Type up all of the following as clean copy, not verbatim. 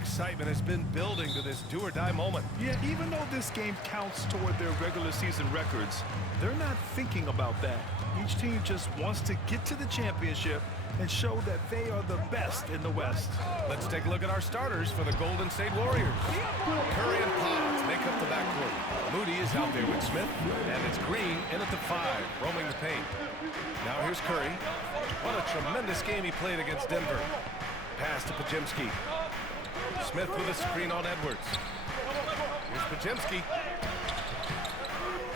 excitement has been building to this do-or-die moment. Yeah, even though this game counts toward their regular season records, they're not thinking about that. Each team just wants to get to the championship and show that they are the best in the West. Let's take a look at our starters for the Golden State Warriors. Curry and Potts make up the backcourt. Moody is out there with Smith, and it's Green in at the 5, roaming the paint. Now here's Curry. What a tremendous game he played against Denver. Pass to Podziemski. Smith with a screen on Edwards. Here's Podziemski.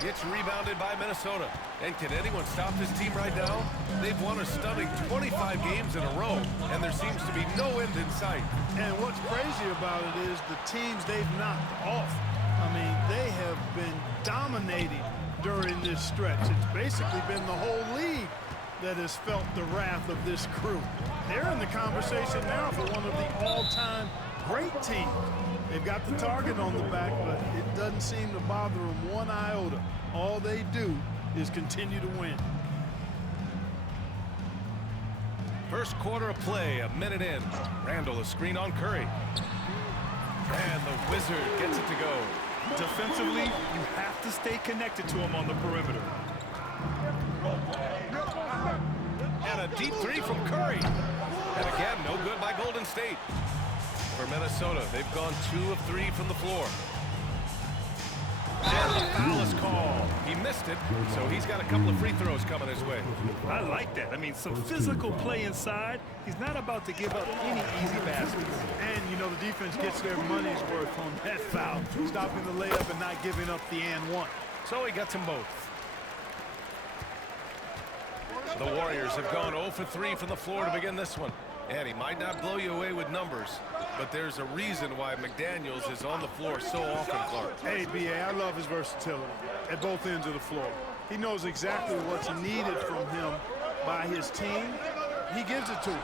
It's rebounded by Minnesota. And can anyone stop this team right now? They've won a stunning 25 games in a row, and there seems to be no end in sight. And what's crazy about it is the teams they've knocked off. I mean, they have been dominating during this stretch. It's basically been the whole league that has felt the wrath of this crew. They're in the conversation now for one of the all-time great teams. They've got the target on the back, but it doesn't seem to bother them one iota. All they do is continue to win. First quarter of play, a minute in. Randall, a screen on Curry. And the Wizard gets it to go. Defensively, you have to stay connected to him on the perimeter. And a deep 3 from Curry. And again, no good by Golden State. For Minnesota, they've gone 2 of 3 from the floor. And the foul is called. He missed it, so he's got a couple of free throws coming his way. I like that. I mean, some physical play inside. He's not about to give up any easy baskets. And, you know, the defense gets their money's worth on that foul, stopping the layup and not giving up the and one. So he gets them both. The Warriors have gone 0 for 3 from the floor to begin this one. And he might not blow you away with numbers, but there's a reason why McDaniels is on the floor so often, Clark. Hey, B.A., I love his versatility at both ends of the floor. He knows exactly what's needed from him by his team. He gives it to him.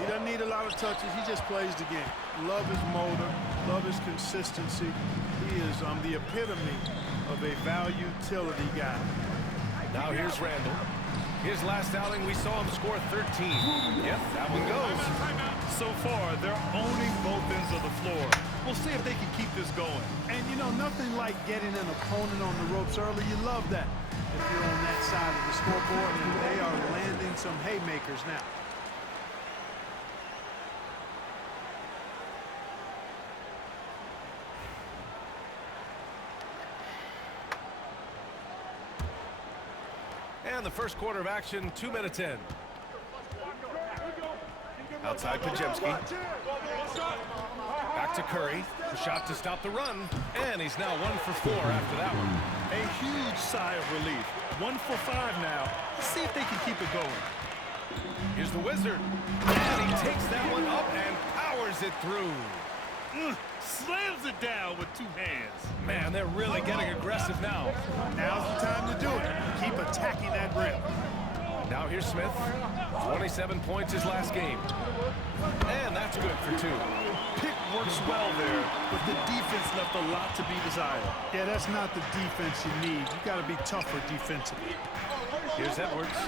He doesn't need a lot of touches. He just plays the game. Love his motor. Love his consistency. He is the epitome of a value-utility guy. Now here's Randall. His last outing, we saw him score 13. Yep, that one goes. So far, they're owning both ends of the floor. We'll see if they can keep this going. And, you know, nothing like getting an opponent on the ropes early. You love that if you're on that side of the scoreboard, and they are landing some haymakers now. And the first quarter of action, 2 minutes in. Outside Podziemski. Back to Curry. A shot to stop the run. And he's now 1 for 4 after that one. A huge sigh of relief. 1 for 5 now. Let's see if they can keep it going. Here's the Wizard. And he takes that one up and powers it through. Slams it down with 2 hands. Man, they're really getting aggressive now. Now's the time to do it. Keep attacking that rim. Now here's Smith. 27 points his last game. And that's good for 2. Pick works well there, but the defense left a lot to be desired. Yeah, that's not the defense you need. You got to be tougher defensively. Here's Edwards.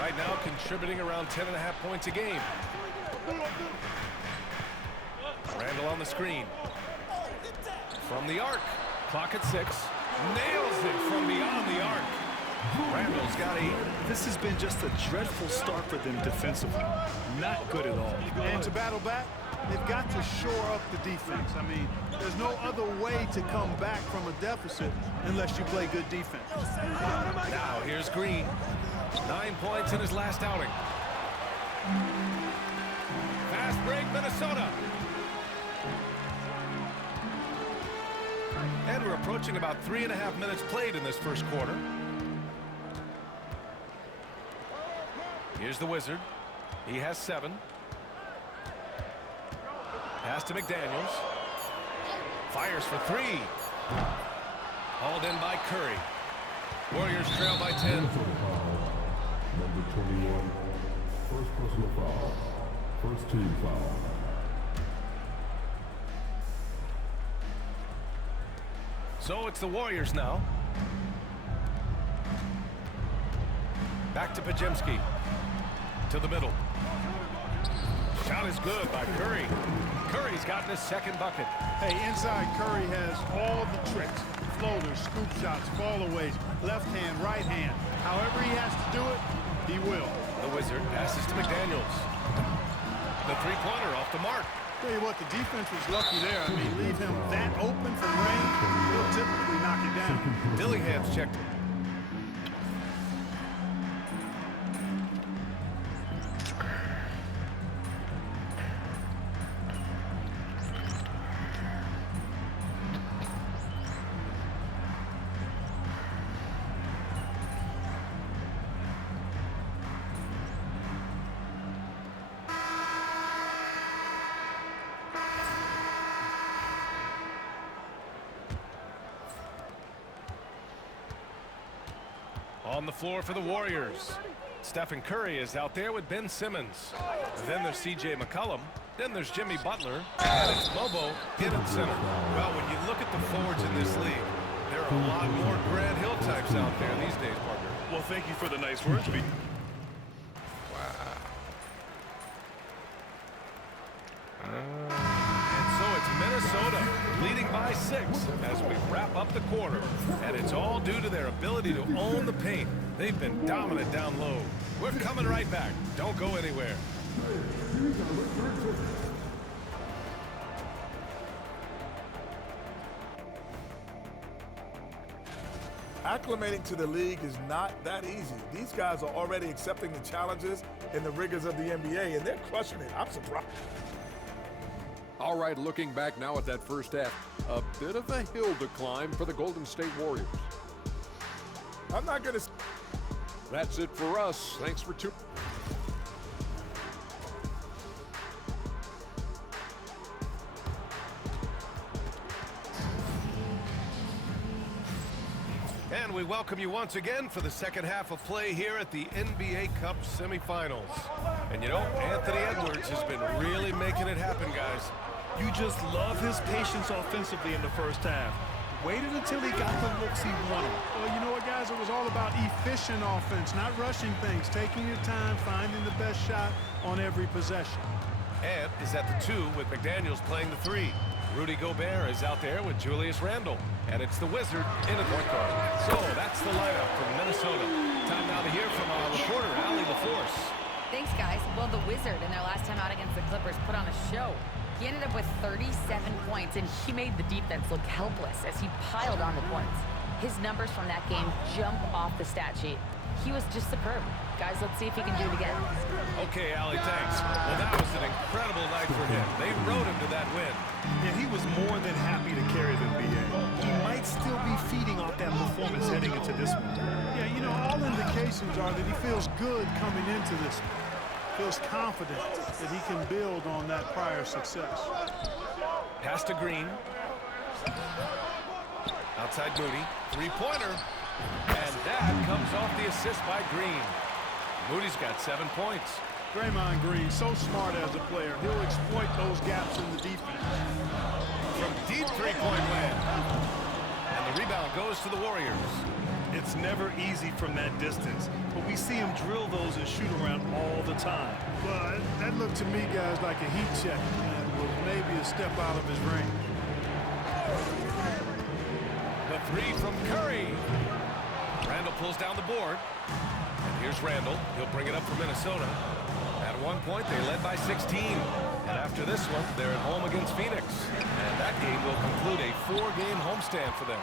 Right now contributing around 10.5 points a game. Randall on the screen. From the arc. Clock at 6. Nails it from beyond the arc. Randall's got 8. This has been just a dreadful start for them defensively. Not good at all. And to battle back, they've got to shore up the defense. I mean, there's no other way to come back from a deficit unless you play good defense. Now here's Green. 9 points in his last outing. Fast break, Minnesota. And we're approaching about 3.5 minutes played in this first quarter. Here's the Wizard. He has 7. Pass to McDaniels. Fires for 3. Hauled in by Curry. Warriors trail by 10. Number 21, first personal foul. First team foul. So it's the Warriors now. Back to Podziemski. To the middle. Shot one is good by Curry. Curry's gotten his second bucket. Hey, inside Curry has all the tricks. Floaters, scoop shots, fallaways, left hand, right hand. However he has to do it, he will. The Wizard passes to McDaniels. The three-pointer off the mark. Tell you what, the defense was lucky there. I mean, leave him that open from range, he'll typically knock it down. Dillingham's checked. On the floor for the Warriors. Stephen Curry is out there with Ben Simmons. Then there's C.J. McCollum. Then there's Jimmy Butler. And it's Bobo in at center. Well, when you look at the forwards in this league, there are a lot more Grant Hill types out there these days, partner. Well, thank you for the nice words, B. And so it's Minnesota leading by 6 as we wrap up the quarter. And it's all due to their ability to own the paint. They've been dominant down low. We're coming right back. Don't go anywhere. Acclimating to the league is not that easy. These guys are already accepting the challenges and the rigors of the NBA, and they're crushing it. I'm surprised. All right, looking back now at that first half, a bit of a hill to climb for the Golden State Warriors. I'm not going to... That's it for us. Thanks for tuning. And we welcome you once again for the second half of play here at the NBA Cup semifinals. And you know, Anthony Edwards has been really making it happen, guys. You just love his patience offensively in the first half. Waited until he got the looks he wanted. Well, you know what, guys? It was all about efficient offense, not rushing things, taking your time, finding the best shot on every possession. Ant is at the 2 with McDaniels playing the 3. Rudy Gobert is out there with Julius Randle. And it's the Wizard in a point guard. So that's the lineup from Minnesota. Time now to hear from our reporter, Allie LaForce. Thanks, guys. Well, the Wizard in their last time out against the Clippers put on a show. He ended up with 37 points, and he made the defense look helpless as he piled on the points. His numbers from that game jump off the stat sheet. He was just superb. Guys, let's see if he can do it again. Okay, Allie, thanks. Well, that was an incredible night for him. They rode him to that win. Yeah, he was more than happy to carry them, B.A. He might still be feeding off that performance heading into this one. Yeah, you know, all indications are that he feels good coming into this one. Feels confident that he can build on that prior success. Pass to Green. Outside Moody. Three-pointer. And that comes off the assist by Green. Moody's got 7 points. Draymond Green, so smart as a player. He'll exploit those gaps in the defense. From deep three-point land. And the rebound goes to the Warriors. It's never easy from that distance, but we see him drill those and shoot around all the time. Well, that looked to me, guys, like a heat check and was maybe a step out of his range. The 3 from Curry. Randle pulls down the board. And here's Randle. He'll bring it up for Minnesota. At one point, they led by 16. And after this one, they're at home against Phoenix. And that game will conclude a 4-game homestand for them.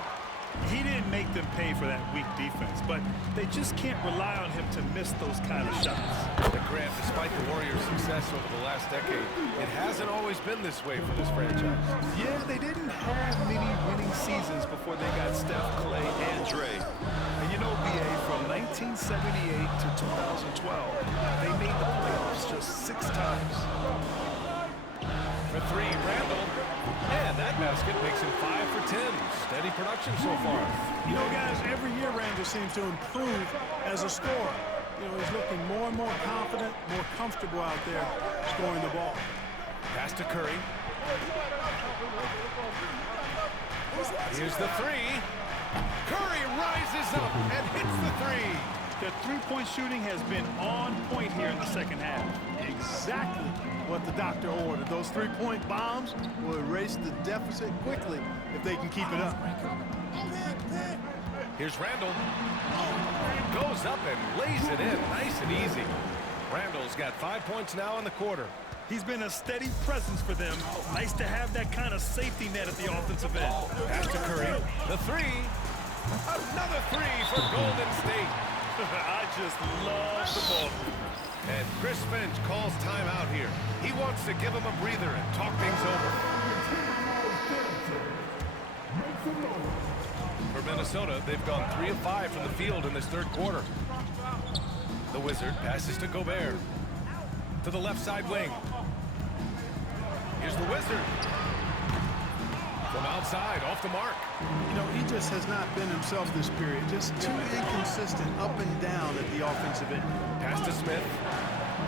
He didn't make them pay for that weak defense, but they just can't rely on him to miss those kind of shots. But Grant, despite the Warriors' success over the last decade, it hasn't always been this way for this franchise. Yeah, they didn't have many winning seasons before they got Steph, Clay, and Dre. And you know, B.A., from 1978 to 2012, they made the playoffs just 6 times. For 3, Randle. And that basket makes him 5 for 10. Steady production so far. You know, guys, every year Randle seems to improve as a scorer. You know, he's looking more and more confident, more comfortable out there scoring the ball. Pass to Curry. Here's the 3. Curry rises up and hits the 3. Their three-point shooting has been on point here in the second half. Exactly what the doctor ordered. Those three-point bombs will erase the deficit quickly if they can keep it up. Here's Randall. Goes up and lays it in nice and easy. Randall's got 5 points now in the quarter. He's been a steady presence for them. Nice to have that kind of safety net at the offensive end. Pass to Curry. The three. Another three for Golden State. I just love the ball. And Chris Finch calls timeout here. He wants to give him a breather and talk things over. For Minnesota, they've gone 3 of 5 from the field in this third quarter. The Wizard passes to Gobert. To the left side wing. Here's the Wizard. From outside, off the mark. You know, he just has not been himself this period. Just too inconsistent up and down at the offensive end. Pass to Smith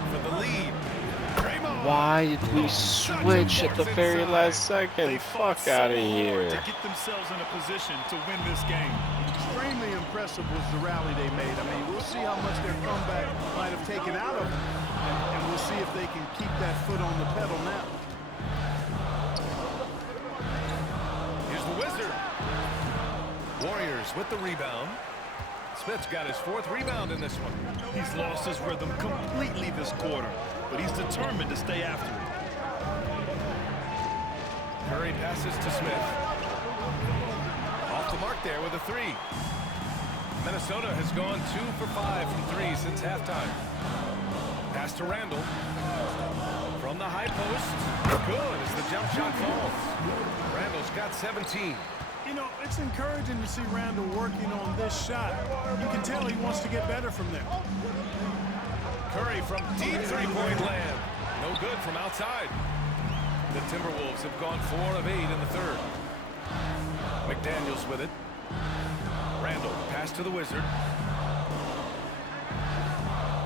for the lead. Draymond. Why did we switch at the very last second? Fuck out of here. To get themselves in a position to win this game. Extremely impressive was the rally they made. I mean, we'll see how much their comeback might have taken out of them. And we'll see if they can keep that foot on the pedal now. Here's the Wizard. Warriors with the rebound. Smith's got his 4th rebound in this one. He's lost his rhythm completely this quarter, but he's determined to stay after it. Curry passes to Smith. Off the mark there with a 3. Minnesota has gone 2 for 5 from 3 since halftime. Pass to Randall. From the high post. Good as the jump shot falls. Randall's got 17. You know, it's encouraging to see Randall working on this shot. You can tell he wants to get better from there. Curry from deep three-point land. No good from outside. The Timberwolves have gone 4 of 8 in the third. McDaniels with it. Randall, pass to the Wizard.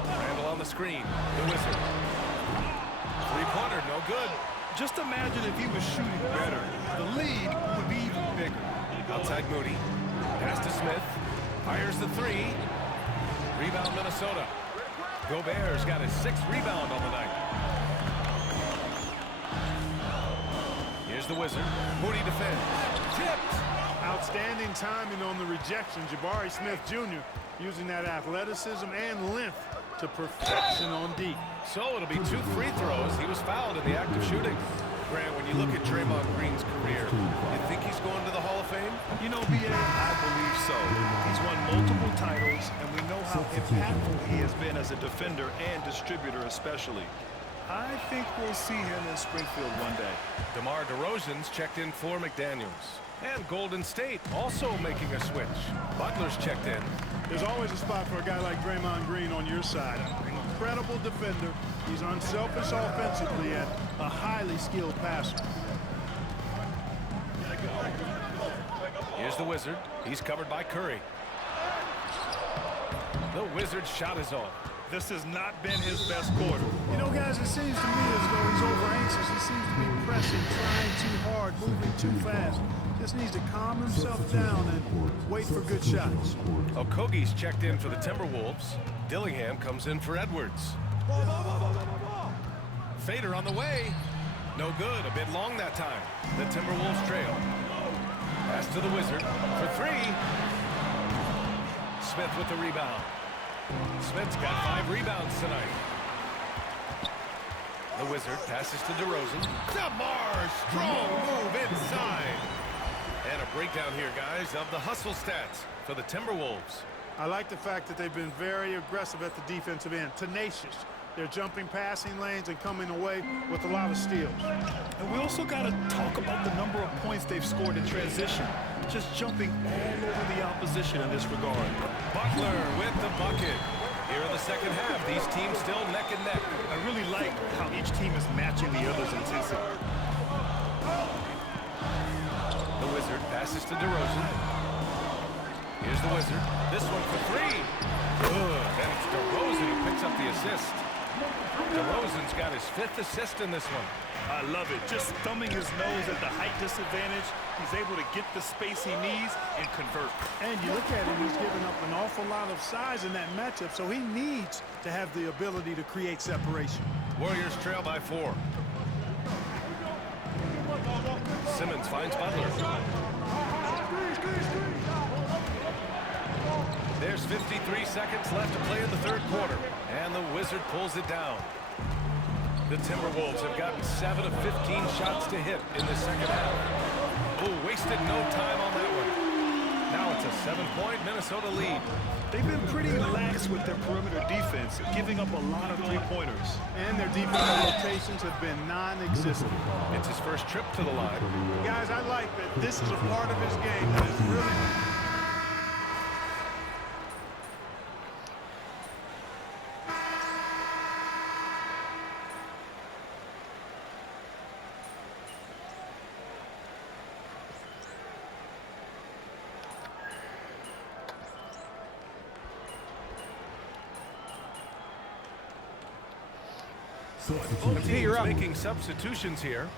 Randall on the screen. The Wizard. Three-pointer, no good. Just imagine if he was shooting better. The lead would be even bigger. Outside Moody. Pass to Smith. Fires the 3. Rebound Minnesota. Gobert's got his 6th rebound on the night. Here's the Wizard. Moody defends. Tipped. Outstanding timing on the rejection. Jabari Smith Jr. using that athleticism and length to perfection on D. So it'll be 2 free throws. He was fouled in the act of shooting. Grant, when you look at Draymond Green's career, you think he's going to the Hall of Fame? You know, B.A., I believe so. He's won multiple titles, and we know how impactful he has been as a defender and distributor especially. I think we'll see him in Springfield one day. DeMar DeRozan's checked in for McDaniels. And Golden State also making a switch. Butler's checked in. There's always a spot for a guy like Draymond Green on your side. An incredible defender. He's unselfish offensively and a highly skilled passer. Here's the Wizard. He's covered by Curry. The Wizard's shot is off. This has not been his best quarter. You know, guys, it seems to me as though he's over anxious. He seems to be pressing, trying too hard, moving too fast. Just needs to calm himself down and wait for good shots. Okogie's checked in for the Timberwolves. Dillingham comes in for Edwards. Fader on the way. No good. A bit long that time. The Timberwolves trail. Pass to the Wizard for 3. Smith with the rebound. Smith's got 5 rebounds tonight. The Wizard passes to DeRozan. DeMar, strong move inside. And a breakdown here, guys, of the hustle stats for the Timberwolves. I like the fact that they've been very aggressive at the defensive end, tenacious. They're jumping passing lanes and coming away with a lot of steals. And we also got to talk about the number of points they've scored in transition. Just jumping all over the opposition in this regard. Butler with the bucket. Here in the second half, these teams still neck and neck. I really like how each team is matching the other's intensity. The Wizard passes to DeRozan. Here's the Wizard. This one for 3. Good. And it's DeRozan who picks up the assist. DeRozan's got his 5th assist in this one. I love it. Just thumbing his nose at the height disadvantage. He's able to get the space he needs and convert. And you look at him, he's giving up an awful lot of size in that matchup, so he needs to have the ability to create separation. Warriors trail by 4. Simmons finds Butler. There's 53 seconds left to play in the 3rd quarter, and the Wizard pulls it down. The Timberwolves have gotten 7 of 15 shots to hit in the 2nd half. Oh, wasted no time on that one. Now it's a 7-point Minnesota lead. They've been pretty lax with their perimeter defense, giving up a lot of three-pointers. And their defensive rotations have been non-existent. It's his first trip to the line. Guys, I like that this is a part of his game that is really... The team's making substitutions here.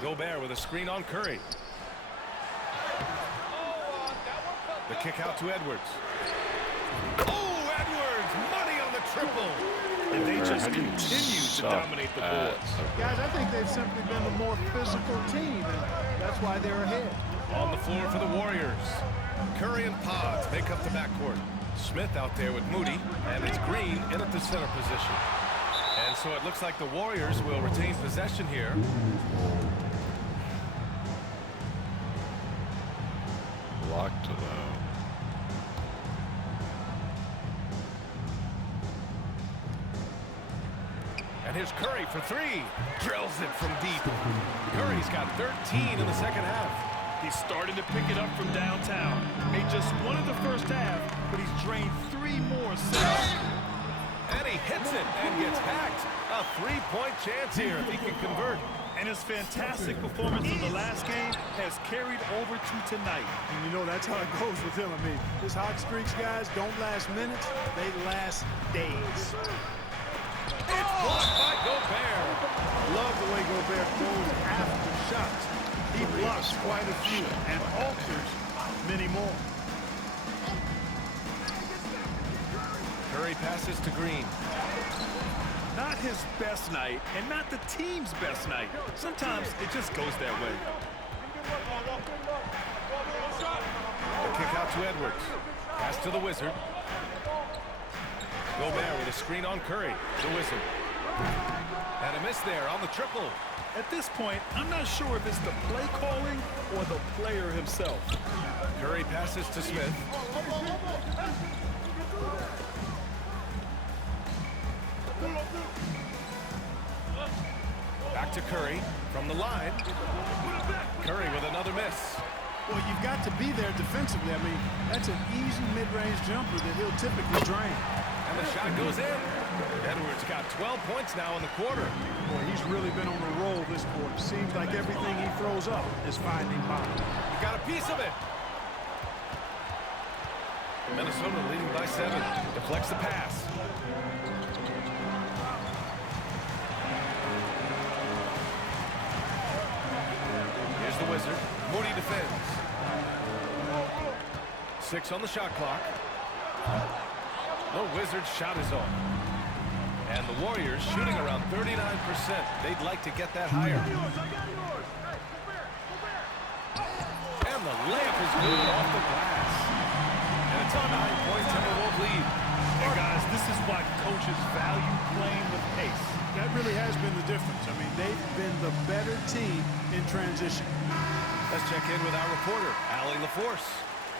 Gobert with a screen on Curry. The kick out to Edwards. Oh, Edwards! Money on the triple! And they just continue to dominate the boards. Guys, I think they've simply been a more physical team, and that's why they're ahead. On the floor for the Warriors. Curry and Potts make up the backcourt. Smith out there with Moody, and it's Green in at the center position. And so it looks like the Warriors will retain possession here. Locked it out. And here's Curry for 3. Drills it from deep. Curry's got 13 in the 2nd half. He's starting to pick it up from downtown. Made just 1 in the 1st half, but he's drained 3 more since. And he hits it and gets hacked. A 3-point chance here if he can convert. And his fantastic performance in the last game has carried over to tonight. And you know, that's how it goes with him. I mean, his hot streaks, guys, don't last minutes. They last days. It's blocked by Gobert. Love the way Gobert throws after shots. He blocks quite a few and alters many more. Curry passes to Green. Not his best night, and not the team's best night. Sometimes it just goes that way. The kick out to Edwards. Pass to the Wizard. Gobert with a screen on Curry. The Wizard. And a miss there on the triple. At this point, I'm not sure if it's the play calling or the player himself. Curry passes to Smith. Back to Curry from the line. Curry with another miss. Well, you've got to be there defensively. I mean, that's an easy mid-range jumper that he'll typically drain. And the shot goes in. Edwards got 12 points now in the quarter. Boy, he's really been on a roll this quarter. Seems like everything he throws up is finding bottom. He got a piece of it. Minnesota leading by 7. Deflects the pass. Here's the Wizard. Moody defends. 6 on the shot clock. The Wizards' shot is on. And the Warriors shooting around 39%. They'd like to get that higher. And the layup is good off the glass. And it's a 9-point Timberwolves lead. And guys, this is why coaches value playing with pace. That really has been the difference. I mean, they've been the better team in transition. Let's check in with our reporter, Allie LaForce.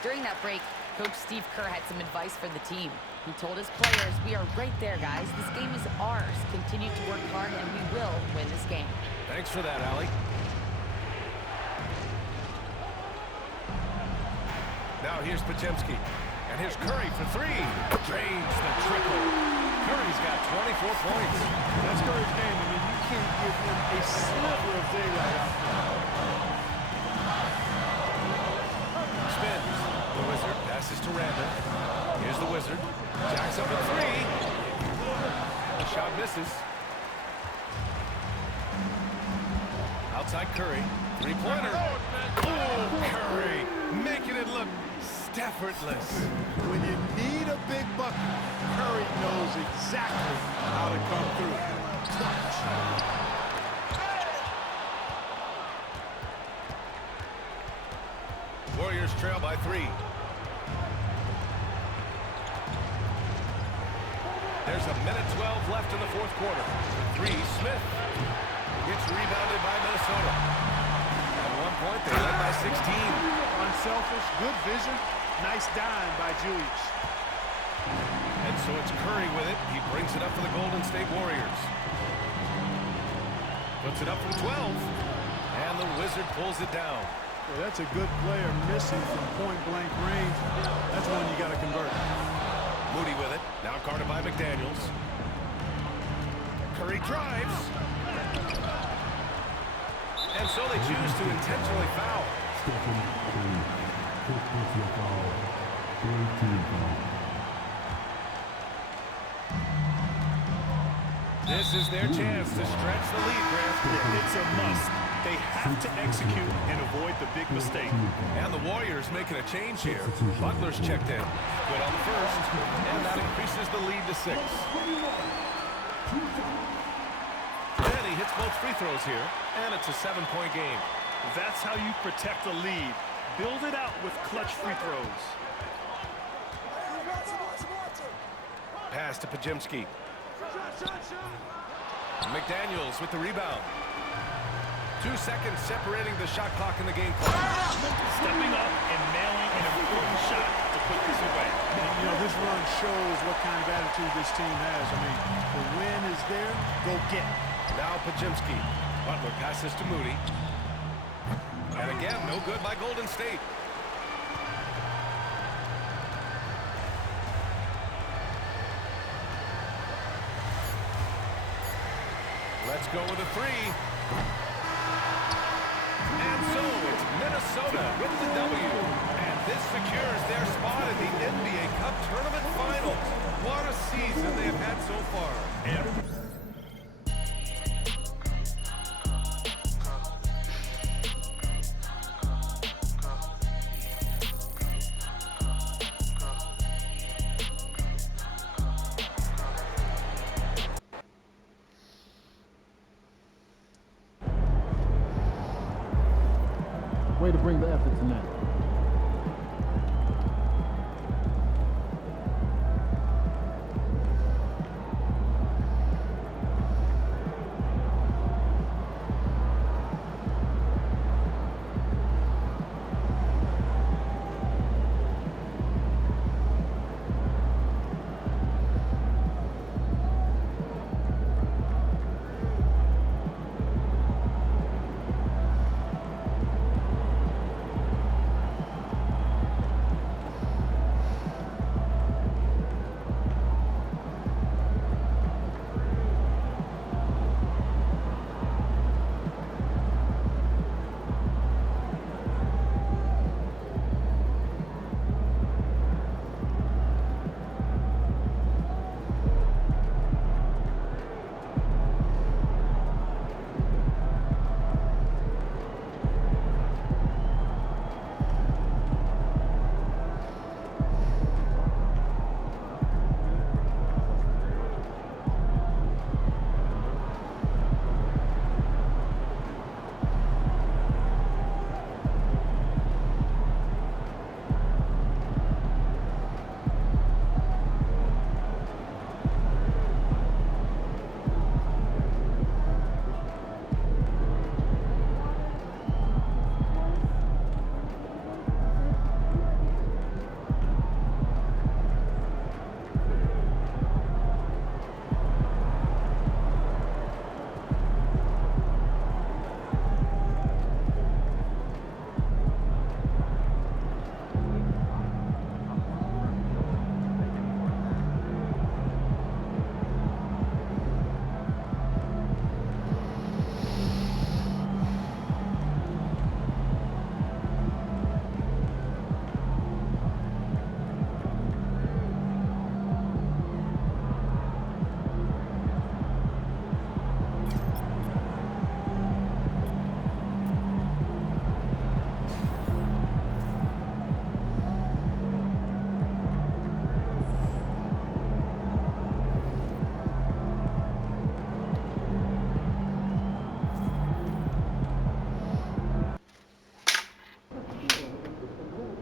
During that break, Coach Steve Kerr had some advice for the team. He told his players, we are right there, guys. This game is ours. Continue to work hard, and we will win this game. Thanks for that, Allie. Now here's Podziemski. And here's Curry for three. Drains the triple. Curry's got 24 points. That's Curry's game. I mean, you can't give him a sliver of daylight out there. Spins. The Wizard passes to Randall. Here's the Wizard. Jacks up a three. The shot misses. Outside Curry. Three-pointer. Oh, Curry making it look effortless. When you need a big bucket, Curry knows exactly how to come through. Clutch. Warriors trail by 3. There's a minute 12 left in the fourth quarter. For 3, Smith gets rebounded by Minnesota. At one point, they led by 16. Unselfish, good vision, nice dime by Julius. And so it's Curry with it. He brings it up for the Golden State Warriors. Puts it up from 12. And the Wizard pulls it down. Well, that's a good player missing from point-blank range. That's one you got to convert. Moody with it. Now guarded by McDaniels. Curry drives. And so they choose to intentionally foul. Stephen Curry, first personal foul, third team foul. This is their chance to stretch the lead, Grant. It's a must. They have to execute and avoid the big mistake. And the Warriors making a change here. Butler's checked in. Good on the first. And that increases the lead to 6. And he hits both free throws here. And it's a 7-point game. That's how you protect a lead. Build it out with clutch free throws. Pass to Podziemski. McDaniels with the rebound. 2 seconds separating the shot clock in the game clock. Stepping up and nailing an important shot to put this away. And, you know, this run shows what kind of attitude this team has. I mean, the win is there, go get it. Now Podziemski. Butler passes to Moody. And again, no good by Golden State. Let's go with a 3. And so it's Minnesota with the W. And this secures their spot in the NBA Cup Tournament Finals. What a season they have had so far. Way to bring the effort tonight.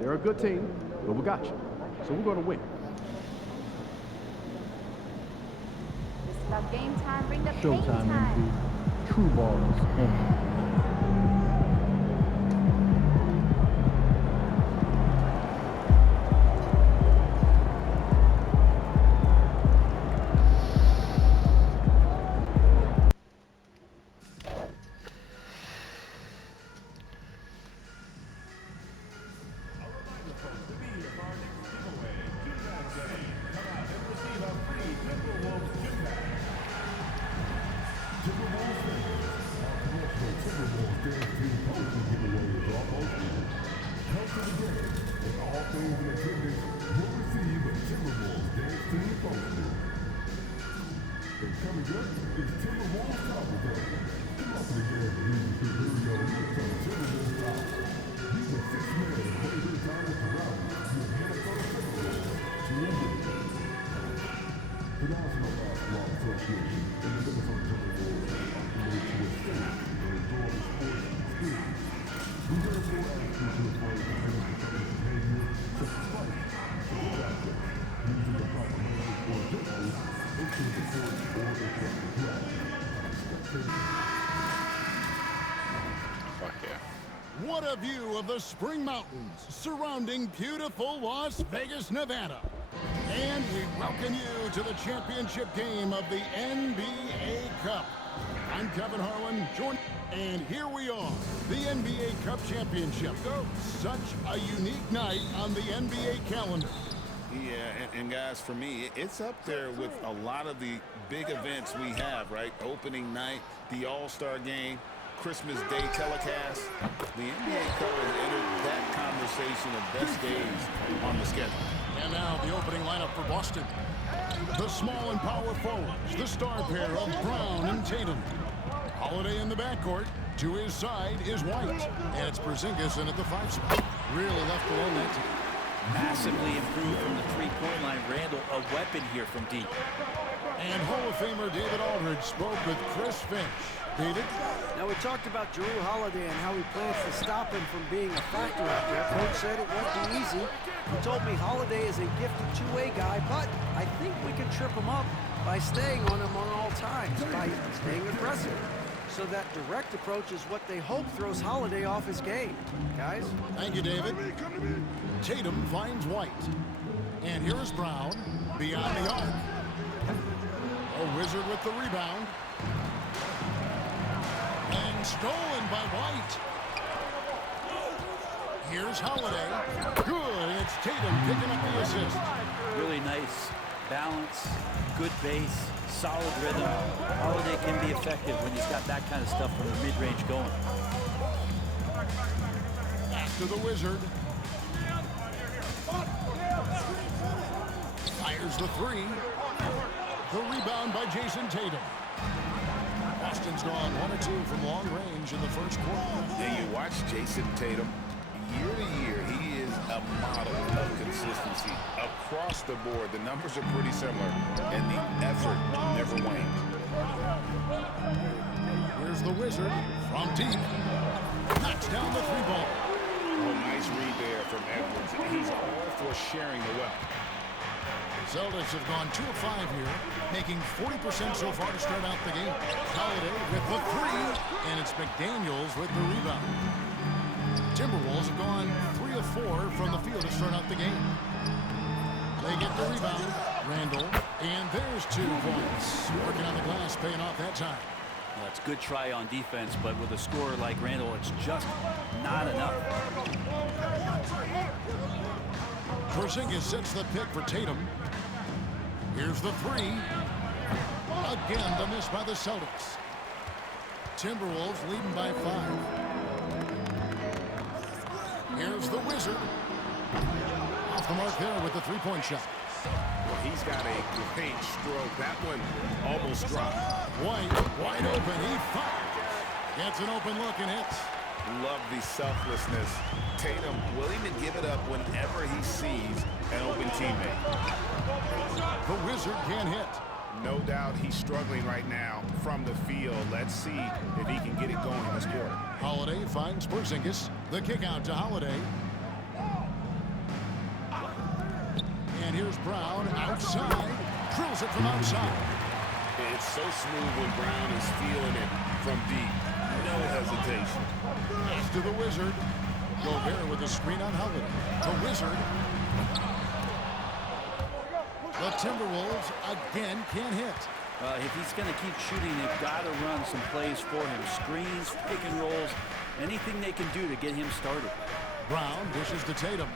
They're a good team, but we got you. So we're going to win. It's about game time. Bring the pain Showtime, time. MD. True ballers only. What a view of the Spring Mountains surrounding beautiful Las Vegas, Nevada. And we welcome you to the championship game of the NBA Cup. I'm Kevin Harlan, and here we are, the NBA Cup Championship. Such a unique night on the NBA calendar. Yeah, and guys, for me, it's up there with a lot of the big events we have, right? Opening night, the All-Star Game, Christmas Day telecast. The NBA Cup has entered that conversation of best days on the schedule. And now the opening lineup for Boston. The small and power forwards, the star pair of Brown and Tatum. Holiday in the backcourt. To his side is White. And it's Porzingis in at the 5 spot. Really left alone that team. Massively improved from the three-point line. Randall, a weapon here from deep. And Hall of Famer David Aldridge spoke with Chris Finch. David? Now, we talked about Jrue Holiday and how he plans to stop him from being a factor out there. Coach said it won't be easy. He told me Holiday is a gifted two-way guy, but I think we can trip him up by staying on him on all times, by staying aggressive. So that direct approach is what they hope throws Holiday off his game. Guys? Thank you, David. Tatum finds White. And here is Brown beyond the arc. A Wizard with the rebound. And stolen by White. Here's Holiday. Good, and it's Tatum picking up the assist. Really nice balance, good base, solid rhythm. Holiday can be effective when he's got that kind of stuff from the mid-range going. Back to the Wizard. Fires the three. The rebound by Jason Tatum. Boston's gone 1 or 2 from long range in the first quarter. And you watch Jason Tatum, year to year, he is a model of consistency. Across the board, the numbers are pretty similar, and the effort never wanes. Here's the Wizard from deep. Knocks down the 3-ball. Oh, nice read there from Edwards. He's all for sharing the wealth. Celtics have gone 2 of 5 here, making 40% so far to start out the game. Holiday with the 3, and it's McDaniels with the rebound. Timberwolves have gone 3 of 4 from the field to start out the game. They get the rebound. Randall, and there's 2 points. Working on the glass, paying off that time. Well, that's a good try on defense, but with a scorer like Randall, it's just not enough. Porzingis sets the pick for Tatum. Here's the 3. Again, the miss by the Celtics. Timberwolves leading by 5. Here's the Wizard. Off the mark there with the 3-point shot. Well, he's got a great stroke. That one almost dropped. White, wide open. He fired. Gets an open look and hits. Love the selflessness. Tatum will even give it up whenever he sees an open teammate. The Wizard can't hit. No doubt he's struggling right now from the field. Let's see if he can get it going in this quarter. Holiday finds Porzingis. The kick out to Holiday. here's Brown outside. Drills it from outside. It's so smooth when Brown is feeling it from deep. No hesitation. Pass to the Wizard. Gobert with a screen on Holiday. The Wizard. The Timberwolves again can't hit. If he's going to keep shooting, they've got to run some plays for him. Screens, pick and rolls, anything they can do to get him started. Brown dishes to Tatum.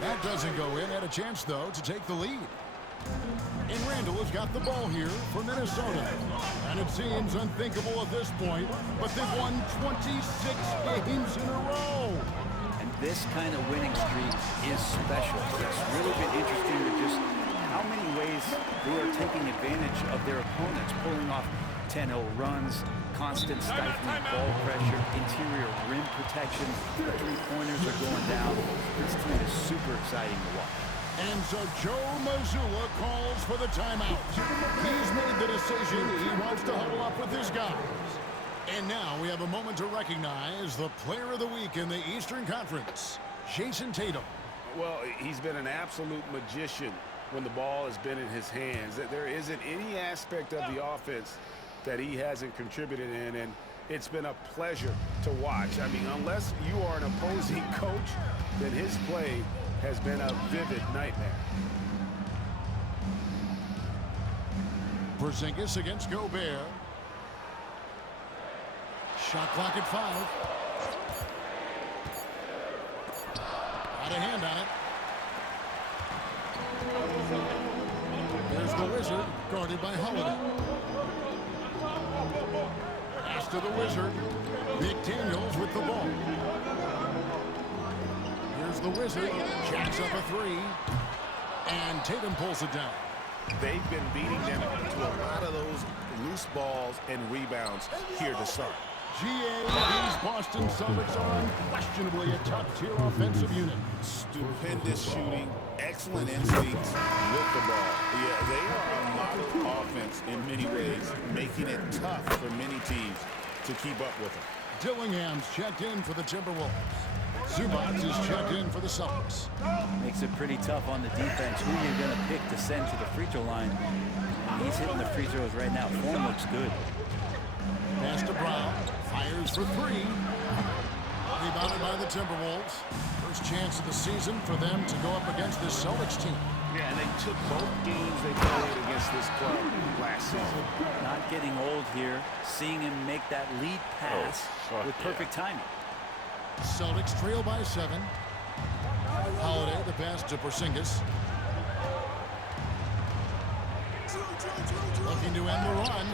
That doesn't go in. Had a chance, though, to take the lead. And Randall has got the ball here for Minnesota. And it seems unthinkable at this point, but they've won 26 games in a row. And this kind of winning streak is special. It's really been interesting to just how many ways they are taking advantage of their opponents, pulling off 10-0 runs, constant stifling ball pressure, interior rim protection, the three-pointers are going down. This team is super exciting to watch. And so Joe Mazzulla calls for the timeout. He's made the decision. He wants to huddle up with his guys. And now we have a moment to recognize the player of the week in the Eastern Conference, Jason Tatum. Well, he's been an absolute magician when the ball has been in his hands. There isn't any aspect of the offense that he hasn't contributed in, and it's been a pleasure to watch. I mean, unless you are an opposing coach, then his play has been a vivid nightmare. Porzingis against Gobert. Shot clock at 5. Got a hand on it. There's the Wizard, guarded by Holiday. Pass to the Wizard. McDaniels with the ball. Here's the Wizard. Jacks up a 3. And Tatum pulls it down. They've been beating them to a lot of those loose balls and rebounds here to start. These Boston Celtics are unquestionably a top-tier offensive unit. Stupendous shooting, excellent instincts with the ball. Yeah, they are a modern offense in many ways, making it tough for many teams to keep up with them. Dillingham's checked in for the Timberwolves. Zubac is checked in for the Celtics. Makes it pretty tough on the defense. Who you're going to pick to send to the free throw line. And he's hitting the free throws right now. Form looks good. Pass to Brown. Fires for 3. Rebounded by the Timberwolves. First chance of the season for them to go up against this Celtics team. Yeah, and they took both games they played against this club last season. Not getting old here. Seeing him make that lead pass with perfect timing. Celtics trail by 7. Holiday, the pass to Porzingis. Looking to end the run.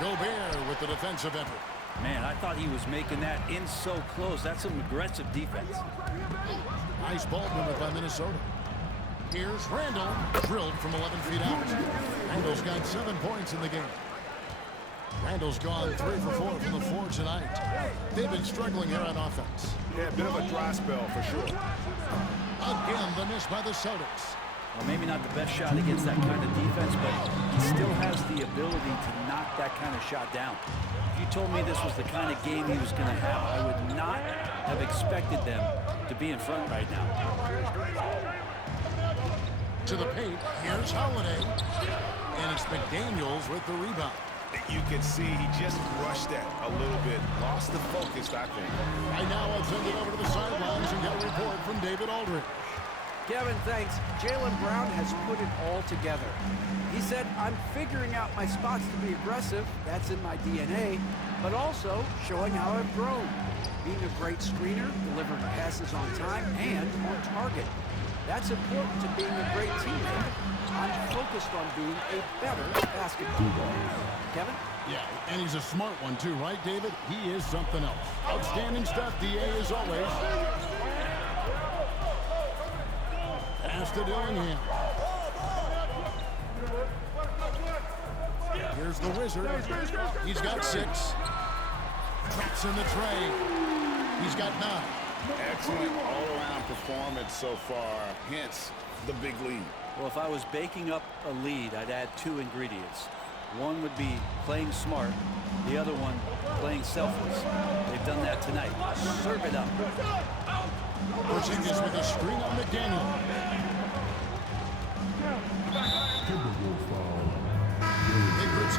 Gobert with the defensive effort. Man, I thought he was making that in so close. That's some aggressive defense. Nice ball movement by Minnesota. Here's Randall, drilled from 11 feet out. Randall's got 7 points in the game. Randall's gone 3 for 4 from the floor tonight. They've been struggling here on offense. Yeah, a bit of a dry spell for sure. Again, the miss by the Celtics. Well, maybe not the best shot against that kind of defense, but he still has the ability to knock that kind of shot down. If you told me this was the kind of game he was going to have, I would not have expected them to be in front right now. To the paint, here's Holiday. And it's McDaniels with the rebound. You can see he just rushed that a little bit. Lost the focus, I think. Right now, I'll send it over to the sidelines and get a report from David Aldridge. Kevin, thanks. Jaylen Brown has put it all together. He said, I'm figuring out my spots to be aggressive. That's in my DNA. But also showing how I've grown. Being a great screener, delivering passes on time, and on target. That's important to being a great teammate. I'm focused on being a better basketball player. Kevin? Yeah, and he's a smart one too, right, David? He is something else. Outstanding stuff, DA, as always. Pass to Dillingham. Here's the Wizard. He's got 6. Traps in the tray. He's got 9. Excellent all-around performance so far, hence the big lead. Well, if I was baking up a lead, I'd add 2 ingredients. One would be playing smart, the other one playing selfless. They've done that tonight. Serve it up. Porzingis with a screen on McDaniel. Timberwolves foul. Ignorance.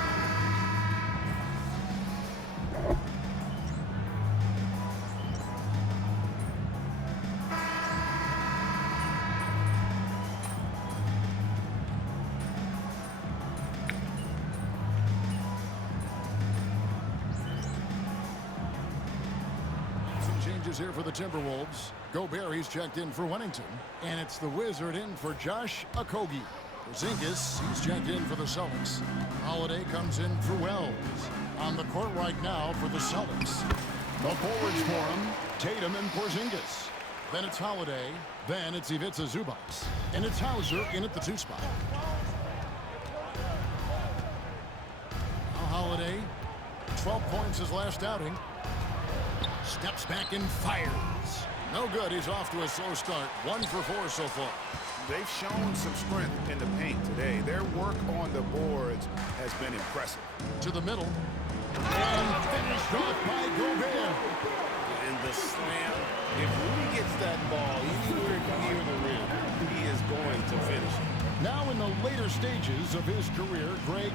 Here for the Timberwolves. Gobert, he's checked in for Wennington. And it's the Wizard in for Josh Okogie. Porzingis, he's checked in for the Celtics. Holiday comes in for Wells. On the court right now for the Celtics. The forwards for him, Tatum and Porzingis. Then it's Holiday. Then it's Ivica Zubac. And it's Hauser in at the 2 spot. Now Holiday, 12 points his last outing. Steps back and fires. No good. He's off to a slow start. 1 for 4 so far. They've shown some strength in the paint today. Their work on the boards has been impressive. To the middle. And finished off by Gobert. And the slam. If Rudy gets that ball anywhere near the rim, he is going to finish it. Now in the later stages of his career, Greg,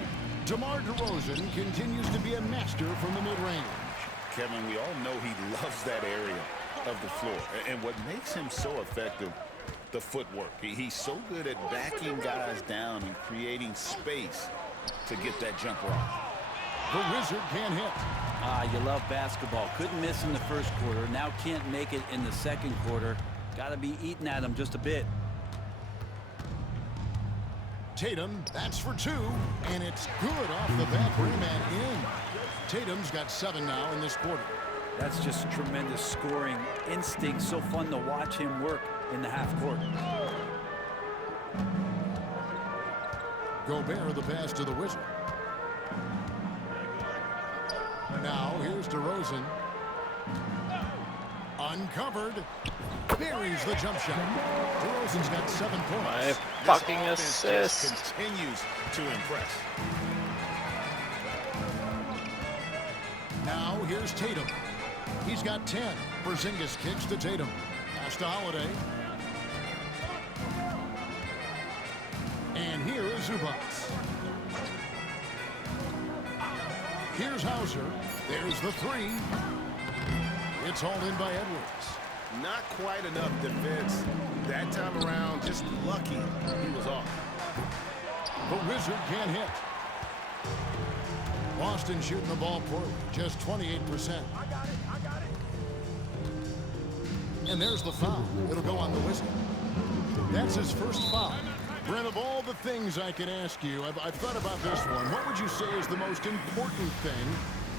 DeMar DeRozan continues to be a master from the mid-range. Kevin, we all know he loves that area of the floor. And what makes him so effective, the footwork. He's so good at backing guys down and creating space to get that jumper off. The Wizard can't hit. You love basketball. Couldn't miss in the first quarter. Now can't make it in the second quarter. Got to be eating at him just a bit. Tatum, that's for 2. And it's good off the back rim and in. Tatum's got 7 now in this quarter. That's just tremendous scoring instinct. So fun to watch him work in the half court. Gobert, the pass to the Wizard. Now here's DeRozan. Uncovered. Buries the jump shot. DeRozan's got 7 points. My fucking assist. Continues to impress. Now here's Tatum. He's got 10. Porzingis kicks to Tatum. Pass to Holiday. And here is Zubac. Here's Hauser. There's the 3. It's hauled in by Edwards. Not quite enough defense. That time around, just lucky he was off. The Wizard can't hit. Boston shooting the ball poorly, just 28%. And there's the foul. It'll go on the Wizard. That's his first foul. Brent, of all the things I can ask you, I've thought about this one. What would you say is the most important thing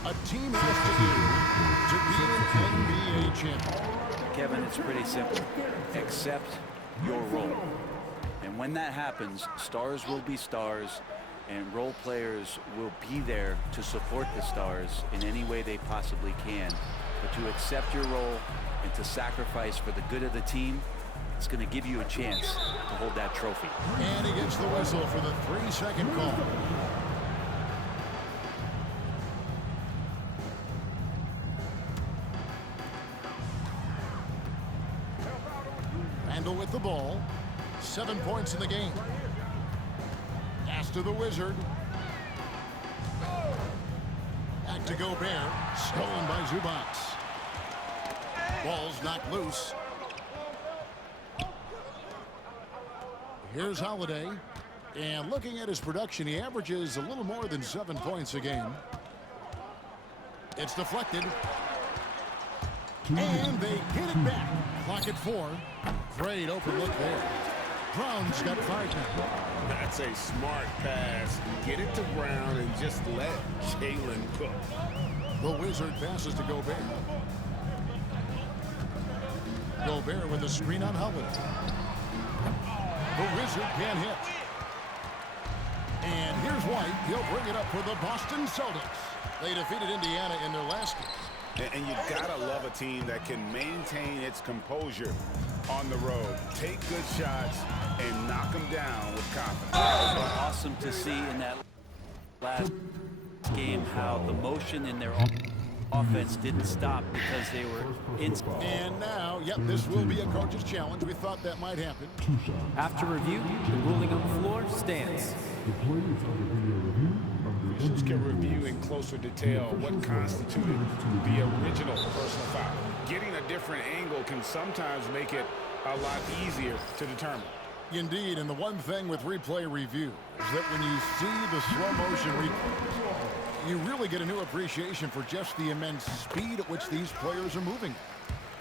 a team has to do to be an NBA champion? Kevin, it's pretty simple. Accept your role. And when that happens, stars will be stars, and role players will be there to support the stars in any way they possibly can. But to accept your role and to sacrifice for the good of the team, it's going to give you a chance to hold that trophy. And he gets the whistle for the 3-second call. Randall with the ball. 7 points in the game. Pass to the Wizard. Back to Gobert. Stolen by Zubac. Ball's knocked loose. Here's Holiday. And looking at his production, he averages a little more than 7 points a game. It's deflected. And they get it back. Clock at 4. Great open look there. Brown's got 5 now. That's a smart pass. Get it to Brown and just let Jalen cook. The Wizard passes to Gobert. Gobert with a screen on Holiday. The Wizard can't hit. And here's White. He'll bring it up for the Boston Celtics. They defeated Indiana in their last game. And you gotta love a team that can maintain its composure on the road. Take good shots and knock them down with confidence. Awesome to see in that last game how the motion in their offense didn't stop because they were in. And now, yep, this will be a coach's challenge. We thought that might happen. After review, the ruling on the floor stands. Officials can review in closer detail what constituted the original personal foul. Getting a different angle can sometimes make it a lot easier to determine. Indeed, and the one thing with replay review is that when you see the slow motion replay, you really get a new appreciation for just the immense speed at which these players are moving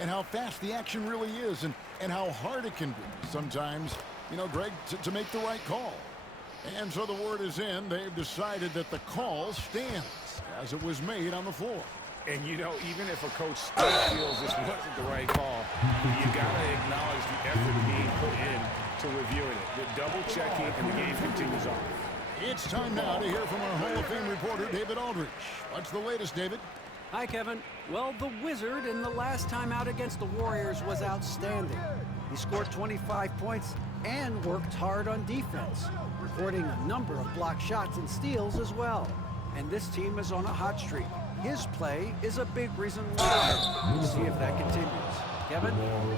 and how fast the action really is and how hard it can be sometimes, you know, Greg, to make the right call. And so the word is in. They've decided that the call stands as it was made on the floor. And, you know, even if a coach still feels this wasn't the right call, you got to acknowledge the effort being put in to reviewing it. The double checking, and the game continues on. It's time now to hear from our Hall of Fame reporter, David Aldridge. What's the latest, David? Hi, Kevin. Well, the Wizard in the last time out against the Warriors was outstanding. He scored 25 points and worked hard on defense, recording a number of blocked shots and steals as well. And this team is on a hot streak. His play is a big reason why. We'll see if that continues. Kevin?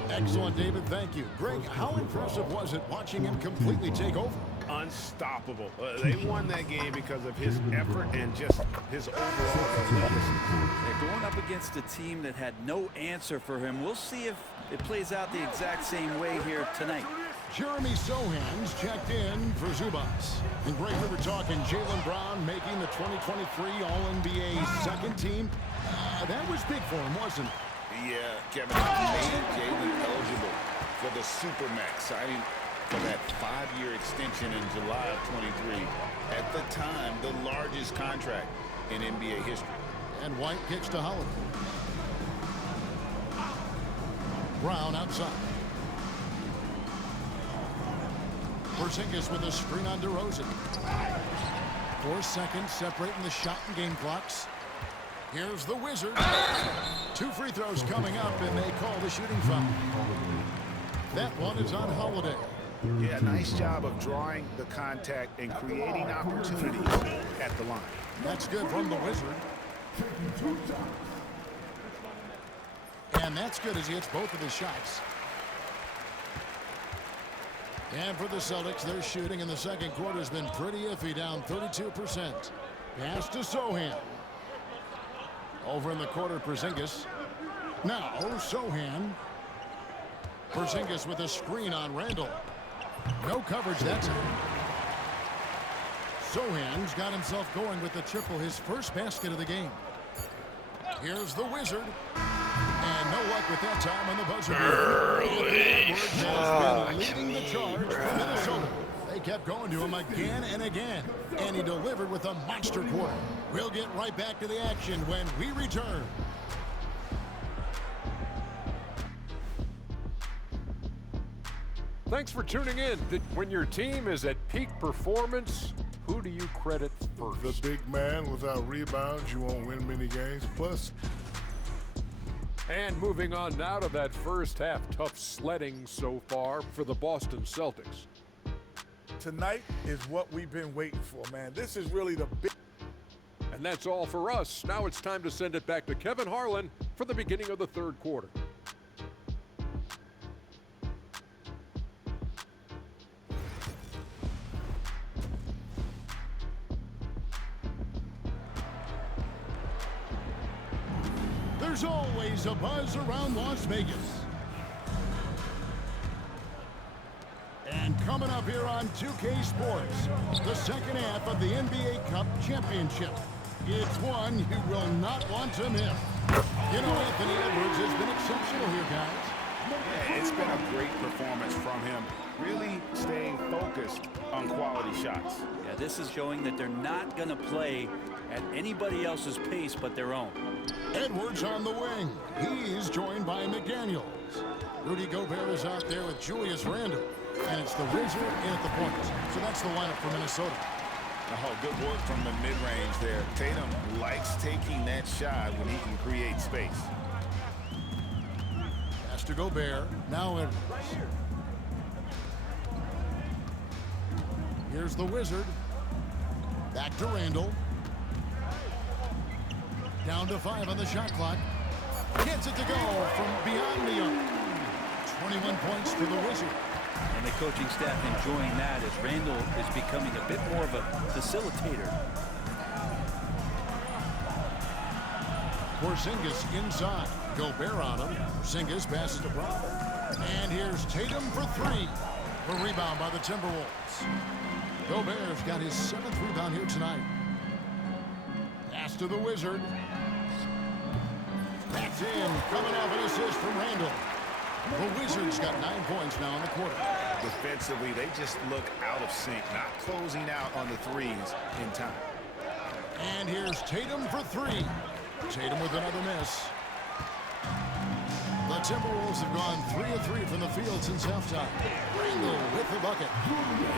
Excellent, David. Thank you. Greg, how impressive was it watching him completely take over? Unstoppable. They won that game because of his effort and just his overall athleticism. They're going up against a team that had no answer for him. We'll see if it plays out the exact same way here tonight. Jeremy Sohan's checked in for Zubas. And Greg, we were talking Jaylen Brown making the 2023 All-NBA second team. That was big for him, wasn't it? Yeah, Kevin, made Jaylen eligible for the Supermax, signing for that 5-year extension in July of 23. At the time, the largest contract in NBA history. And White kicks to Holiday. Brown outside. Porzingis with a screen on DeRozan. 4 seconds separating the shot and game clocks. Here's the Wizards. 2 free throws coming up, and they call the shooting foul. That one is on Holiday. Yeah, nice job of drawing the contact and creating opportunities at the line. That's good from the Wizard. And that's good as he hits both of his shots. And for the Celtics, their shooting in the second quarter has been pretty iffy, down 32%. Pass to Sohan. Over in the corner, Porzingis. Now, Sohan. Porzingis with a screen on Randall. No coverage that time. Sohan's got himself going with the triple, his first basket of the game. Here's the Wizard. And no luck with that time on the buzzer. Edwards has been leading the charge for Minnesota. They kept going to him again and again. And he delivered with a monster quarter. We'll get right back to the action when we return. Thanks for tuning in. When your team is at peak performance, who do you credit first? The big man. Without rebounds, you won't win many games. Plus. And moving on now to that first half, tough sledding so far for the Boston Celtics. Tonight is what we've been waiting for, man. This is really the big. And that's all for us. Now it's time to send it back to Kevin Harlan for the beginning of the third quarter. There's always a buzz around Las Vegas. And coming up here on 2K Sports, the second half of the NBA Cup Championship. It's one you will not want to miss. You know, Anthony Edwards has been exceptional here, guys. Yeah, it's been a great performance from him. Really staying focused on quality shots. Yeah, this is showing that they're not going to play at anybody else's pace but their own. Edwards on the wing. He's joined by McDaniels. Rudy Gobert is out there with Julius Randle. And it's the Wizard in at the point. So that's the lineup for Minnesota. Oh, good work from the mid-range there. Tatum likes taking that shot when he can create space. Pass to Gobert. Now Edwards. Here's the Wizard. Back to Randle. Down to 5 on the shot clock. Gets it to go from beyond the arc. 21 points for the Wizards. And the coaching staff enjoying that as Randall is becoming a bit more of a facilitator. Porzingis inside. Gobert on him. Porzingis passes to Brown. And here's Tatum for 3. A rebound by the Timberwolves. Gobert's got his 7th rebound here tonight. Pass to the Wizard. That's in. Coming off an assist from Randall. The Wizards got 9 points now in the quarter. Defensively, they just look out of sync, not closing out on the threes in time. And here's Tatum for 3. Tatum with another miss. The Timberwolves have gone 3 of 3 from the field since halftime. Randall with the bucket.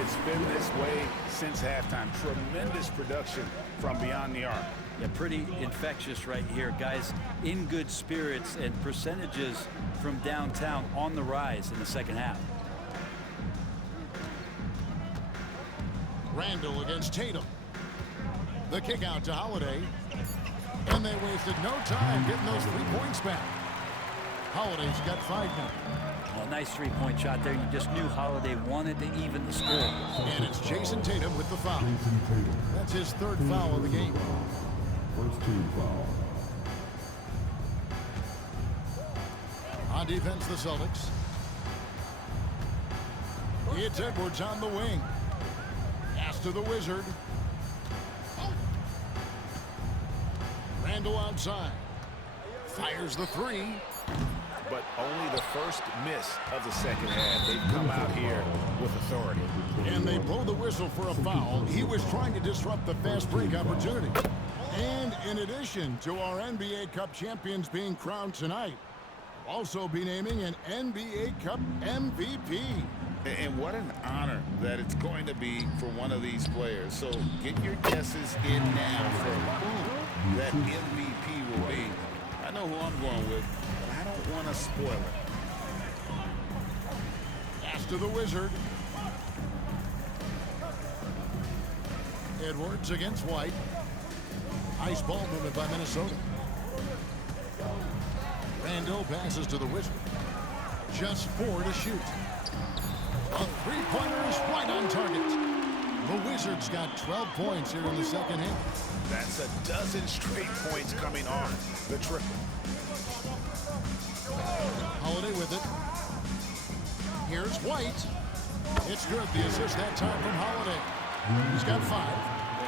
It's been this way since halftime. Tremendous production from beyond the arc. Yeah, pretty infectious right here. Guys in good spirits and percentages from downtown on the rise in the second half. Randall against Tatum. The kick out to Holiday. And they wasted no time getting those 3 points back. Holiday's got 5 now. Well, nice three-point shot there. You just knew Holiday wanted to even the score. And it's Jason Tatum with the foul. That's his 3rd foul of the game. First team foul. On defense, the Celtics. It's Edwards on the wing. Pass to the Wizard. Randall outside. Fires the 3. But only the first miss of the second half. They've come out here with authority. And they blow the whistle for a foul. He was trying to disrupt the fast break opportunity. And in addition to our NBA Cup champions being crowned tonight, we'll also be naming an NBA Cup MVP. And what an honor that it's going to be for one of these players. So get your guesses in now for who that MVP will be. I know who I'm going with, but I don't want to spoil it. Pass to the Wizard. Edwards against White. Nice ball movement by Minnesota. Randall passes to the Wizard. Just 4 to shoot. A three-pointer is right on target. The Wizards got 12 points here in the second half. That's a dozen straight points coming on the triple. Holiday with it. Here's White. It's good. The assist that time from Holiday. He's got 5.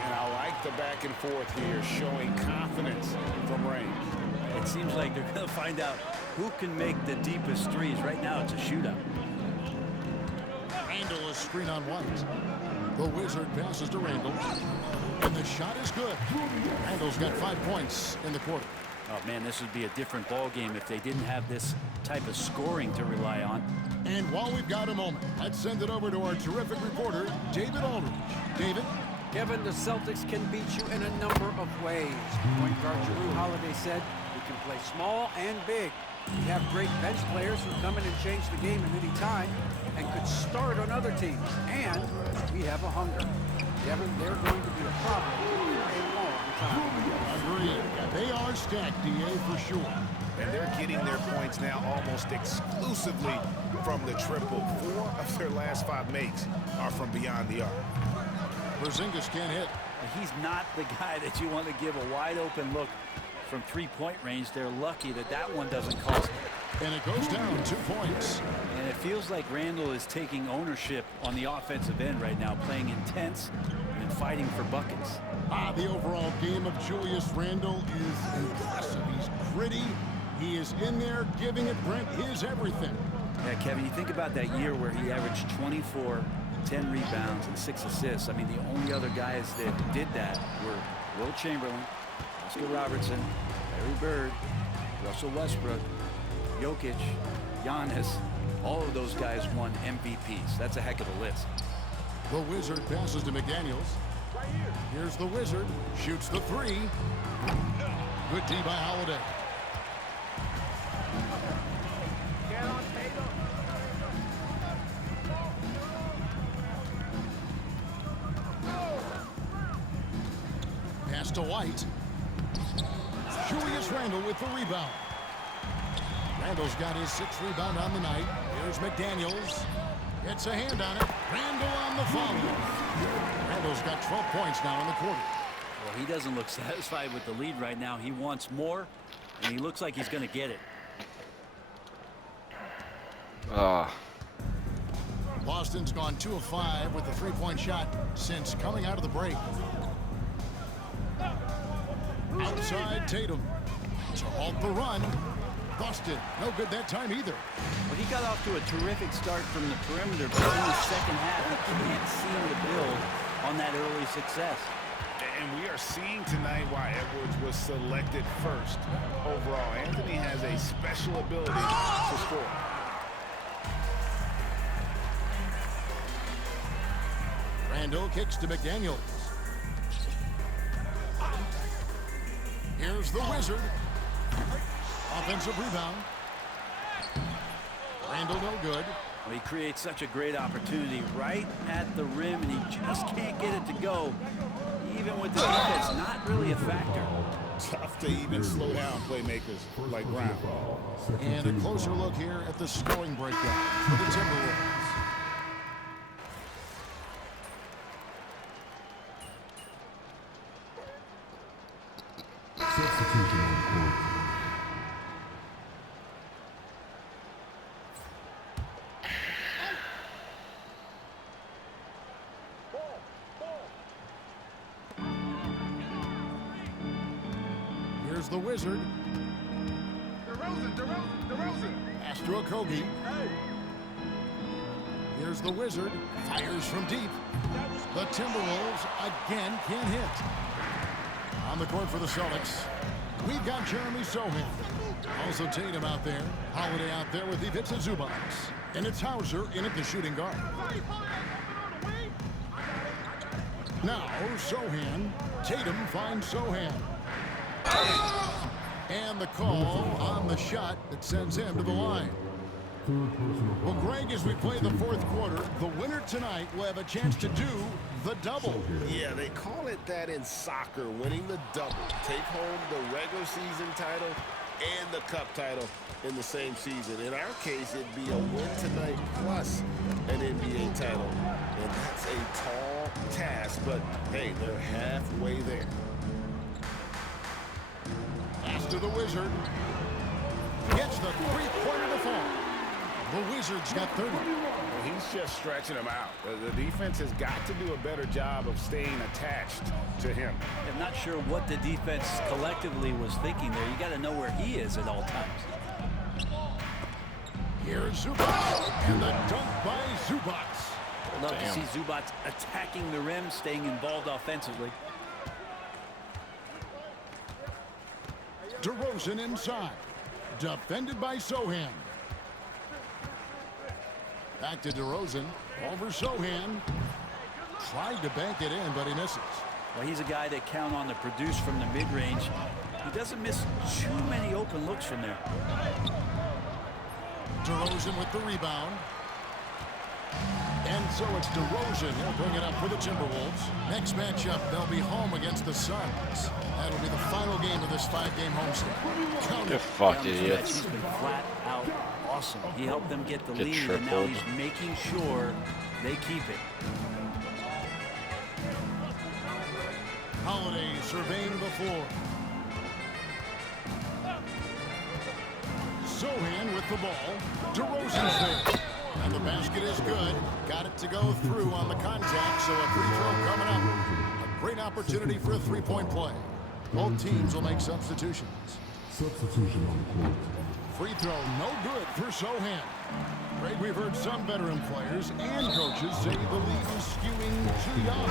And I like the back and forth here, showing confidence from range. It seems like they're going to find out who can make the deepest threes. Right now, it's a shootout. Randall is screen on White. The Wizard passes to Randall. And the shot is good. Randall's got 5 points in the quarter. Oh, man, this would be a different ball game if they didn't have this type of scoring to rely on. And while we've got a moment, let's send it over to our terrific reporter, David Aldridge. David? Kevin, the Celtics can beat you in a number of ways. Point guard Jrue Holiday said we can play small and big. We have great bench players who come in and change the game at any time and could start on other teams. And we have a hunger. Kevin, they're going to be a problem for a long time. Agreed. They are stacked, DA, for sure. And they're getting their points now almost exclusively from the triple. 4 of their last 5 makes are from beyond the arc. Porzingis can't hit. He's not the guy that you want to give a wide open look from 3-point range. They're lucky that that one doesn't cost them. And it goes down 2 points. And it feels like Randall is taking ownership on the offensive end right now, playing intense and fighting for buckets. The overall game of Julius Randall is impressive. He's gritty. He is in there giving it Brent his everything. Yeah, Kevin, you think about that year where he averaged 24, 10 rebounds, and 6 assists. I mean, the only other guys that did that were Will Chamberlain, Oscar Robertson, Larry Bird, Russell Westbrook, Jokic, Giannis. All of those guys won MVPs. That's a heck of a list. The Wizard passes to McDaniels. Here's the Wizard. Shoots the 3. Good D by Holiday. Pass to White. Julius Randle with the rebound. Randle's got his 6th rebound on the night. Here's McDaniels. Gets a hand on it. Randle on the foul. Randle's got 12 points now in the quarter. Well, he doesn't look satisfied with the lead right now. He wants more, and he looks like he's going to get it. Boston's gone 2 of 5 with the 3-point shot since coming out of the break. Outside Tatum to halt the run. Busted. No good that time either. Well, he got off to a terrific start from the perimeter, but in the second half, he can't seem to build on that early success. And we are seeing tonight why Edwards was selected first overall. Anthony has a special ability to score. Randle kicks to McDaniels. Here's the Wizard. Offensive rebound. Randle no good. Well, he creates such a great opportunity right at the rim, and he just can't get it to go. Even with the defense, not really a factor. Tough to even slow down playmakers like Brown. And a closer look here at the scoring breakdown for the Timberwolves. Substitution on court. Here's the Wizard. DeRozan. Pass to Okogie. Here's the Wizard. Fires from deep. The Timberwolves again can't hit. On the court for the Celtics, we've got Jeremy Sohan. Also Tatum out there. Holiday out there with Ivica Zubac. And it's Hauser in at the shooting guard. Now Sohan. Tatum finds Sohan. And the call on the shot that sends him to the line. Well, Greg, as we play the 4th quarter, the winner tonight will have a chance to do the double. Yeah, they call it that in soccer, winning the double. Take home the regular season title and the cup title in the same season. In our case, it'd be a win tonight plus an NBA title. And that's a tall task, but hey, they're halfway there. Pass to the Wizard. Gets the three-pointer to fall. The Wizards got 30. Well, he's just stretching them out. The defense has got to do a better job of staying attached to him. I'm not sure what the defense collectively was thinking there. You got to know where he is at all times. Here's Zubac. And the dunk by Zubac. Love to see Zubac attacking the rim, staying involved offensively. DeRozan inside. Defended by Sohan. Back to DeRozan. Over Sohan. Tried to bank it in, but he misses. Well, he's a guy that count on to produce from the mid-range. He doesn't miss too many open looks from there. DeRozan with the rebound. And so it's DeRozan. He'll bring it up for the Timberwolves. Next matchup, they'll be home against the Suns. That'll be the final game of this 5-game homestand. You fuck idiots. He's been flat out awesome. He helped them get the lead, and now he's making sure they keep it. Holiday surveying the floor. Sohan with the ball. DeRozan's there. And the basket is good. Got it to go through on the contact, so a free throw coming up. A great opportunity for a three-point play. Both teams will make substitutions. Substitution on court. Free throw no good for Sohan. Greg, we've heard some veteran players and coaches say the league is skewing too young.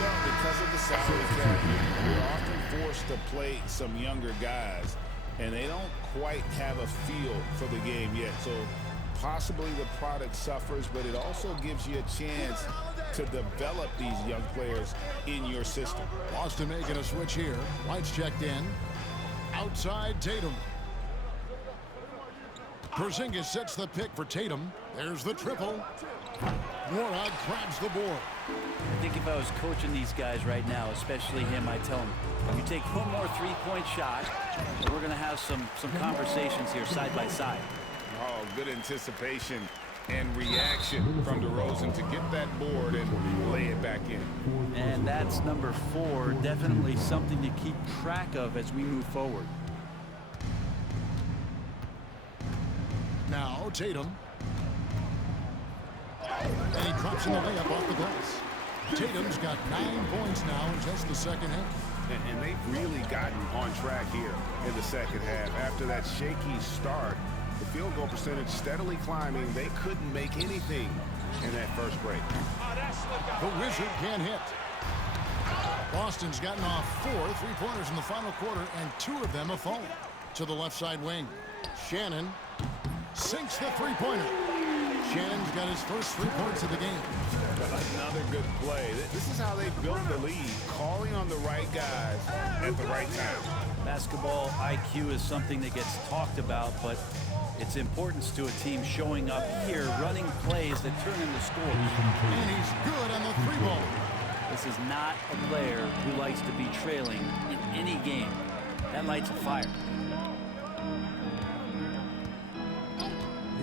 Well, because of the salary cap, we're often forced to play some younger guys, and they don't quite have a feel for the game yet. So possibly the product suffers, but it also gives you a chance to develop these young players in your system. Boston making a switch here. White's checked in. Outside Tatum. Porzingis sets the pick for Tatum. There's the triple. Warnock grabs the board. I think if I was coaching these guys right now, especially him, I'd tell him, You take one more three-point shot, and we're going to have some conversations here side by side. Oh, good anticipation and reaction from DeRozan to get that board and lay it back in. And that's number 4, definitely something to keep track of as we move forward. Now Tatum. And he drops in the layup off the glass. Tatum's got 9 points now in just the second half. And they've really gotten on track here in the second half. After that shaky start, the field goal percentage steadily climbing. They couldn't make anything in that first break. The Wizard can't hit. Boston's gotten off 4 3-pointers in the final quarter, and 2 of them have fallen. To the left side wing. Shannon sinks the three-pointer. Shannon's got his first 3 points of the game. Another good play. This is how they built the lead, calling on the right guys at the right time. Basketball IQ is something that gets talked about, but its importance to a team showing up here, running plays that turn into scores. And he's good on the 3-ball. This is not a player who likes to be trailing in any game. That lights a fire.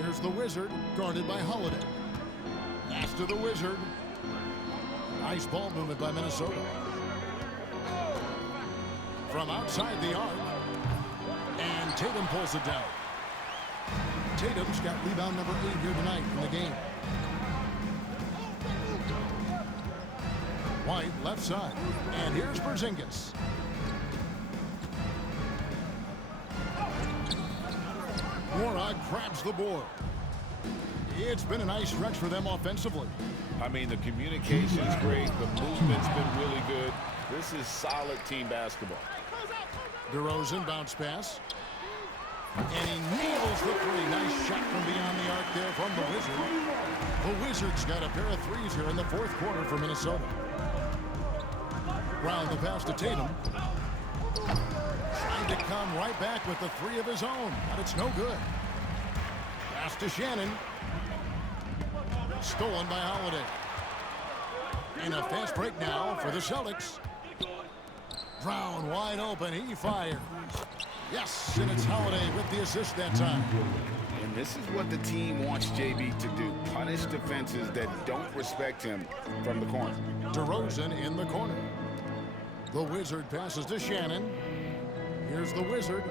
Here's the Wizard, guarded by Holiday. Pass to the Wizard. Nice ball movement by Minnesota. From outside the arc. And Tatum pulls it down. Tatum's got rebound number 8 here tonight in the game. White, left side. And here's Porzingis. Warnock grabs the board. It's been a nice stretch for them offensively. I mean, the communication is great. The movement's been really good. This is solid team basketball. DeRozan bounce pass. And he nails the 3. Nice shot from beyond the arc there from the Wizard. The Wizards got a pair of 3s here in the 4th quarter for Minnesota. Round the pass to Tatum. Trying to come right back with the 3 of his own, but it's no good. Pass to Shannon. Stolen by Holiday. And a fast break now for the Celtics. Brown wide open. He fires. Yes, and it's Holiday with the assist that time. And this is what the team wants JB to do. Punish defenses that don't respect him from the corner. DeRozan in the corner. The Wizard passes to Shannon. Here's the Wizard.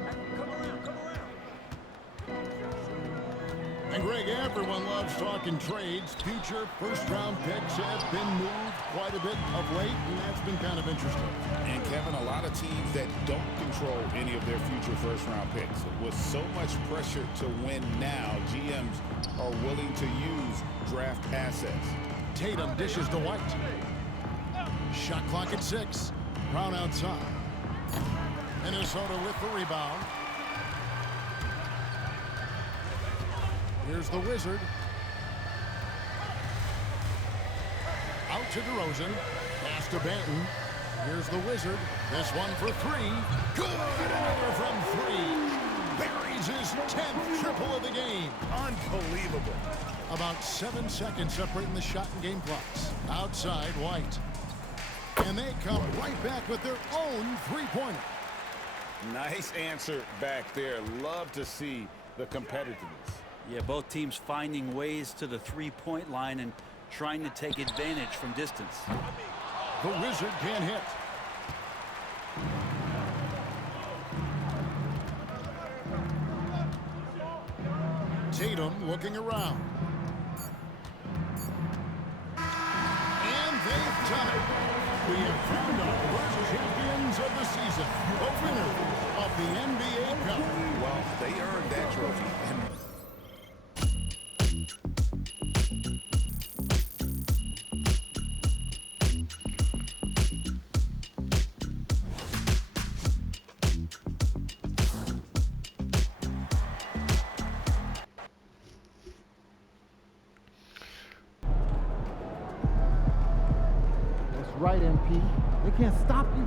And Greg, everyone loves talking trades. Future first-round picks have been moved quite a bit of late, and that's been kind of interesting. And Kevin, a lot of teams that don't control any of their future first-round picks. With so much pressure to win now, GMs are willing to use draft assets. Tatum dishes to White. Shot clock at 6. Brown outside. Minnesota with the rebound. Here's the Wizard. Out to DeRozan. Pass to Banton. Here's the Wizard. This one for 3. Good! Another from 3. Buries his 10th triple of the game. Unbelievable. About 7 seconds separating the shot and game clocks. Outside, White. And they come right back with their own 3-pointer. Nice answer back there. Love to see the competitiveness. Yeah, both teams finding ways to the 3-point line and trying to take advantage from distance. The Wizard can't hit. Tatum looking around. And they've done it. We have found our first champions of the season, the winner of the NBA Cup. Well, they earned that trophy. That's right, MP. They can't stop you.